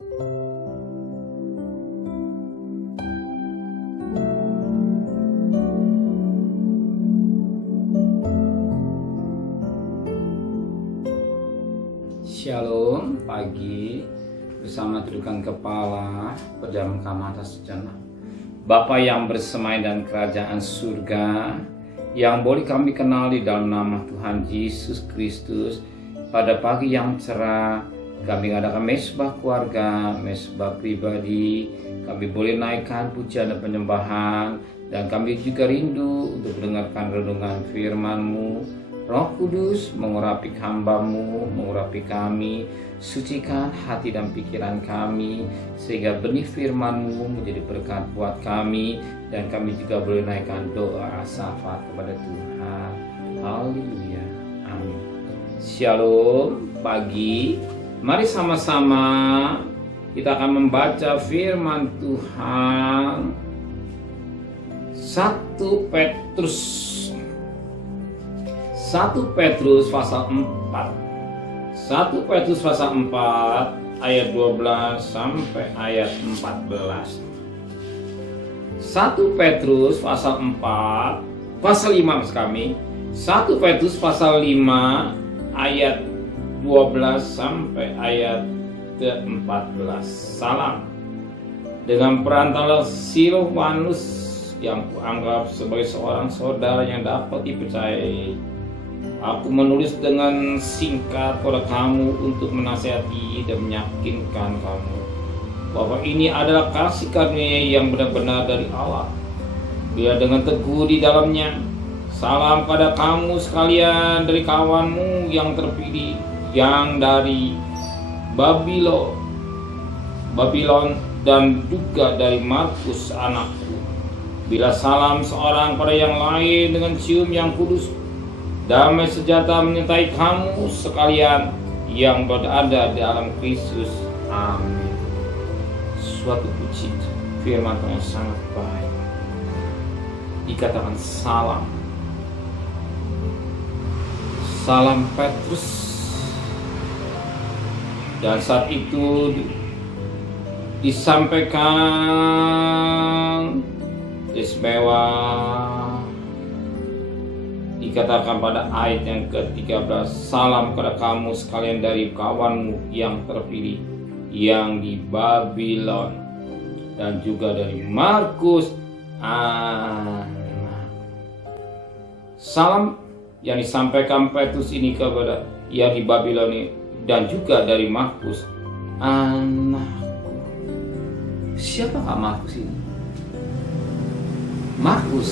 Shalom pagi, bersama tundukkan kepala, pejamkan mata sejenak. Bapa yang bersemai dan kerajaan surga, yang boleh kami kenali dalam nama Tuhan Yesus Kristus, pada pagi yang cerah, kami adakan mesbah keluarga, mesbah pribadi, kami boleh naikkan pujian dan penyembahan, dan kami juga rindu untuk mendengarkan renungan firman-Mu. Roh Kudus mengurapi hamba-Mu, mengurapi kami, sucikan hati dan pikiran kami, sehingga benih firman-Mu menjadi berkat buat kami, dan kami juga boleh naikkan doa syafaat kepada Tuhan. Haleluya, amin. Shalom pagi, mari sama-sama kita akan membaca firman Tuhan 1 Petrus pasal 4. 1 Petrus pasal 4 ayat 12 sampai ayat 14. 1 Petrus pasal 4 pasal 5 maksud kami. 1 Petrus pasal 5 ayat 12 sampai ayat ke-14. Salam dengan perantara Silvanus yang kuanggap sebagai seorang saudara yang dapat dipercayai. Aku menulis dengan singkat kepada kamu untuk menasihati dan meyakinkan kamu bahwa ini adalah kasih karunia yang benar-benar dari Allah. Bila dengan teguh di dalamnya. Salam pada kamu sekalian dari kawanmu yang terpilih, yang dari Babilon dan juga dari Markus anakku. Bila salam seorang pada yang lain dengan cium yang kudus, damai sejahtera menyertai kamu sekalian yang berada dalam Kristus. Amin. Suatu puji firman Tuhan yang sangat baik. Dikatakan salam. Salam Petrus. Dan saat itu disampaikan istimewa, dikatakan pada ayat yang ke-13, salam kepada kamu sekalian dari kawanmu yang terpilih, yang di Babylon dan juga dari Markus anak. Salam yang disampaikan Petrus ini kepada yang di Babylon ini, dan juga dari Markus anakku. Siapakah Markus ini? Markus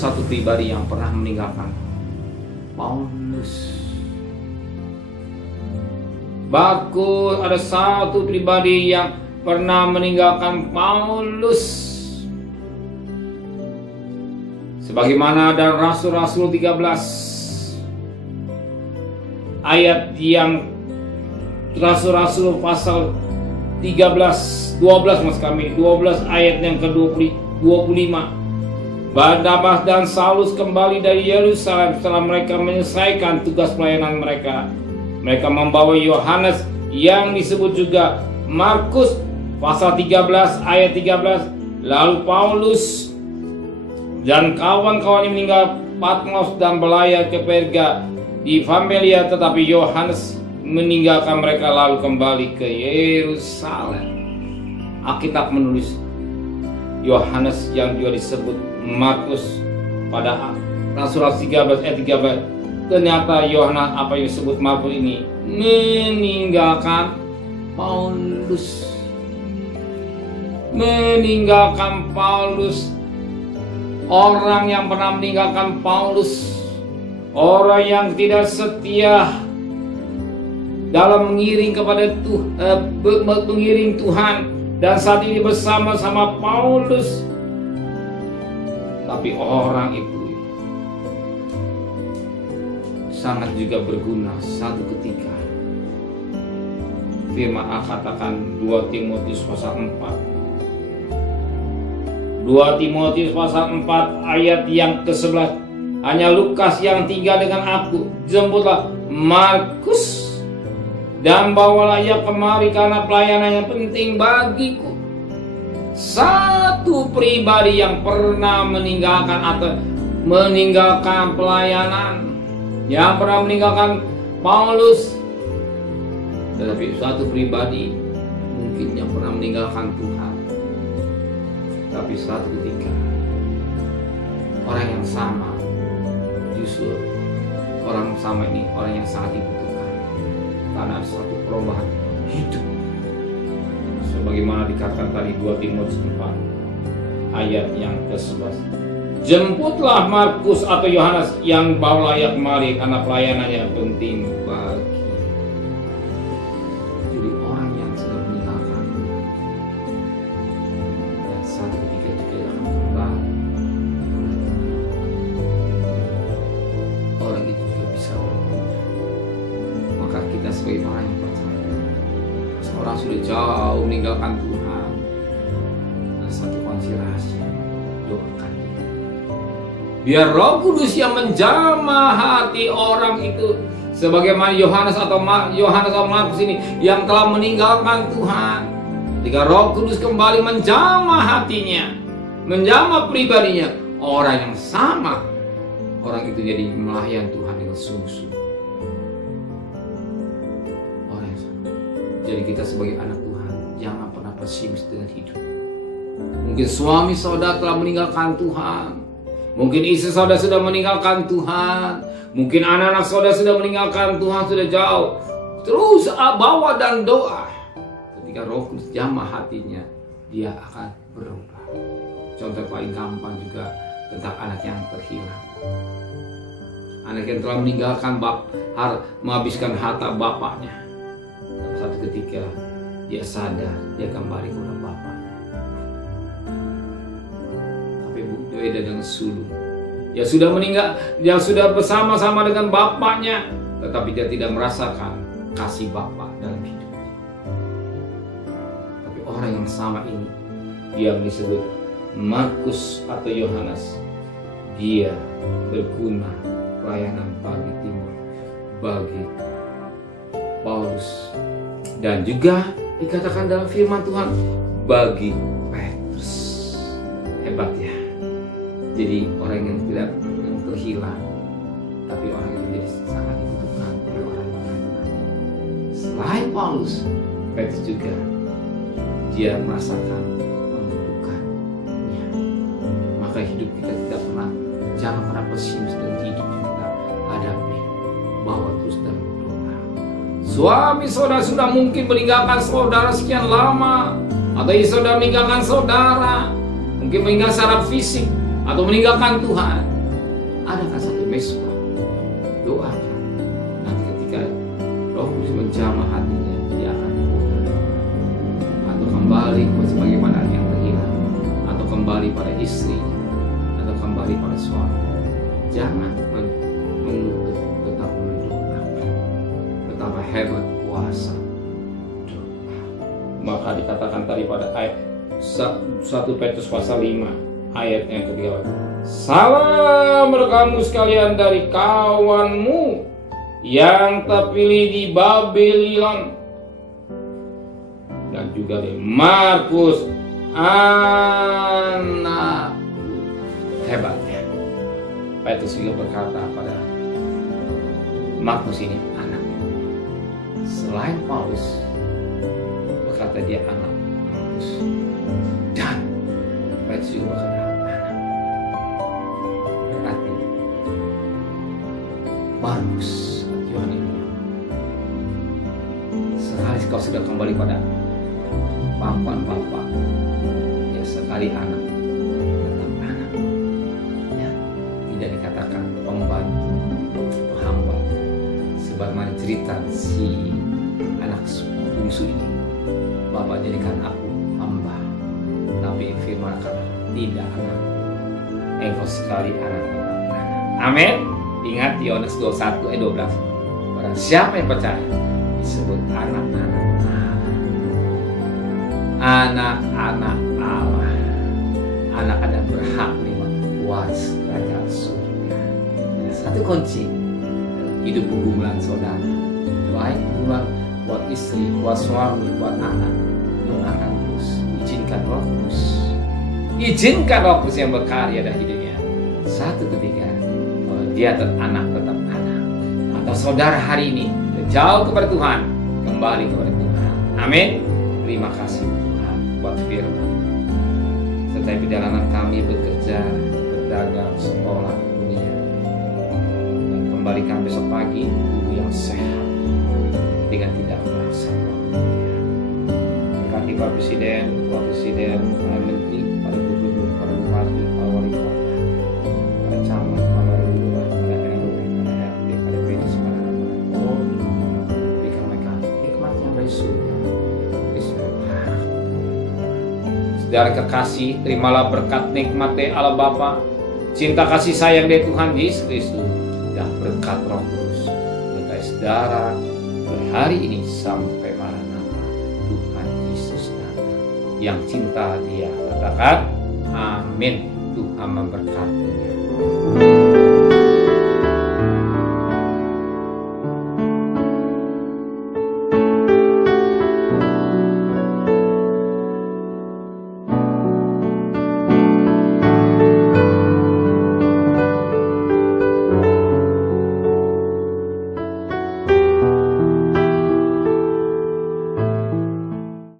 satu pribadi yang pernah meninggalkan Paulus. Bagus, ada satu pribadi yang pernah meninggalkan Paulus. Sebagaimana dalam Rasul-Rasul 13 ayat yang Rasul-Rasul pasal 12 maksud kami, 12 ayat yang ke-25. Barnabas dan Saulus kembali dari Yerusalem setelah mereka menyelesaikan tugas pelayanan mereka. Mereka membawa Yohanes yang disebut juga Markus pasal 13 ayat 13. Lalu Paulus dan kawan-kawan yang meninggal Patmos dan berlayar ke Perga di Pamfilia, tetapi Yohanes meninggalkan mereka lalu kembali ke Yerusalem. Alkitab menulis Yohanes yang juga disebut Markus pada Rasul-Rasul 13 ayat 13. Ternyata Yohanes apa yang disebut Markus ini meninggalkan Paulus. Meninggalkan Paulus. Orang yang pernah meninggalkan Paulus, orang yang tidak setia dalam mengiring kepada mengiring Tuhan, dan saat ini bersama-sama Paulus. Tapi orang itu sangat juga berguna satu ketika. Firman Allah katakan 2 Timotius pasal 4. 2 Timotius pasal 4 ayat yang ke-11. Hanya Lukas yang tinggal dengan aku. Jemputlah Markus dan bawalah ia kemari karena pelayanan yang penting bagiku. Satu pribadi yang pernah meninggalkan pelayanan, yang pernah meninggalkan Paulus, tetapi satu pribadi mungkin yang pernah meninggalkan Tuhan. Tapi suatu ketika orang yang sama, justru orang sama ini orang yang sangat dibutuhkan, karena ada suatu perubahan hidup. Sebagaimana dikatakan tadi 2 Timotius 4 ayat yang ke-11. Jemputlah Markus atau Yohanes yang bawalah ia kemari karena pelayanannya penting bagi. Jadi orang yang sudah meninggalkan dan satu ketika juga akan kembali, orang itu juga bisa berubah. Maka kita sebagai orang yang percaya, seorang sudah jauh meninggalkan Tuhan, dan satu kunci rahasia, doakan dia. Biar Roh Kudus yang menjamah hati orang itu, sebagaimana Yohanes atau Markus ini yang telah meninggalkan Tuhan. Ketika Roh Kudus kembali menjamah hatinya, menjamah pribadinya, orang yang sama, orang itu jadi melayani Tuhan dengan sungguh-sungguh. Orang yang sama. Jadi kita sebagai anak Tuhan jangan pernah pesimis dengan hidup. Mungkin suami saudara telah meninggalkan Tuhan, mungkin istri saudara sudah meninggalkan Tuhan, mungkin anak-anak saudara sudah meninggalkan Tuhan, sudah jauh. Terus bawa dan doa. Ketika Roh Kudus jamah hatinya, dia akan berubah. Contoh paling gampang juga tentang anak yang terhilang. Anak yang telah meninggalkan menghabiskan harta bapaknya. Satu ketika dia sadar, dia kembali kepada bapaknya. Tapi beda dengan sulung. Dia sudah meninggal, dia sudah bersama-sama dengan bapaknya, tetapi dia tidak merasakan kasih bapak dalam hidupnya. Tapi orang yang sama ini, dia disebut Markus atau Yohanes, dia berguna pelayanan bagi timur, bagi Paulus, dan juga dikatakan dalam firman Tuhan bagi Petrus. Hebat ya. Jadi orang yang tidak terhilang, tapi orang yang menjadi sangat dibutuhkan oleh orang-orang lain. Selain Paulus, Petrus juga dia merasakan membutuhkannya. Maka hidup kita tidak pernah, jangan pernah pesimis dengan hidup yang kita hadapi, bahwa terus dalam berubah. Suami saudara sudah mungkin meninggalkan saudara sekian lama, atau saudara meninggalkan saudara, mungkin meninggalkan secara fisik, atau meninggalkan Tuhan. Adakah satu mesbah? Doakan. Nanti ketika Roh Kudus menjamah hatinya, dia akan atau kembali sebagaimana yang terhilang, atau kembali pada istri, atau kembali pada suami. Jangan menutup, tetap mendoakan. Betapa hebat kuasa doa. Maka dikatakan tadi pada ayat 1 Petrus pasal 5 ayat yang ke-3. Salam kamu sekalian dari kawanmu yang terpilih di Babylon, dan juga dari Markus anak. Hebat ya. Petrus juga berkata pada Markus ini anak. Selain Paulus, berkata dia anak Markus. Dan Petrus juga berkata Markus, Yohanes ini, sekali kau sudah kembali pada pangkuan Bapa, ya sekali anak, tetap anak, ya tidak dikatakan pembantu, hamba, sebagaimana cerita si anak bungsu ini, Bapa jadikan aku hamba, tapi firman kata tidak anak, engkau sekali anak, tetap anak. Amin. Ingat Yohanes 21 ayat 12. Barang siapa yang percaya disebut anak-anak Allah. Anak-anak Allah. Anak-anak berhak menerima waris kerajaan surga. Satu kunci hidup pergumulan saudara, baik pergumulan buat istri, buat suami, buat anak. Doakan terus, izinkan Roh Kudus. Izinkan Roh Kudus yang berkarya dalam hidupnya. Satu ketika dia anak tetap anak. Atau saudara hari ini jauh kepada Tuhan, kembali kepada Tuhan. Amin. Terima kasih Tuhan buat firman. Setiap perjalanan kami bekerja, berdagang, sekolah, dunia. Dan kembalikan besok pagi tubuh yang sehat dengan tidak merasa dunia. Berkati Pak Presiden, para menteri, para gubernur, para bupati, para wali kota, para camat, para lurah, para RW, para RT, para PNS, para anak. Oh, berikan mereka hikmat yang dari surga. Saudara kekasih, terimalah berkat nikmat dari Allah Bapa, cinta kasih sayang dari Tuhan Yesus Kristus, dan berkat Roh Kudus menyertai saudara hari ini sampai Maranatha Tuhan Yesus datang. Yang cinta Dia katakan amin. Tuhan memberkatinya.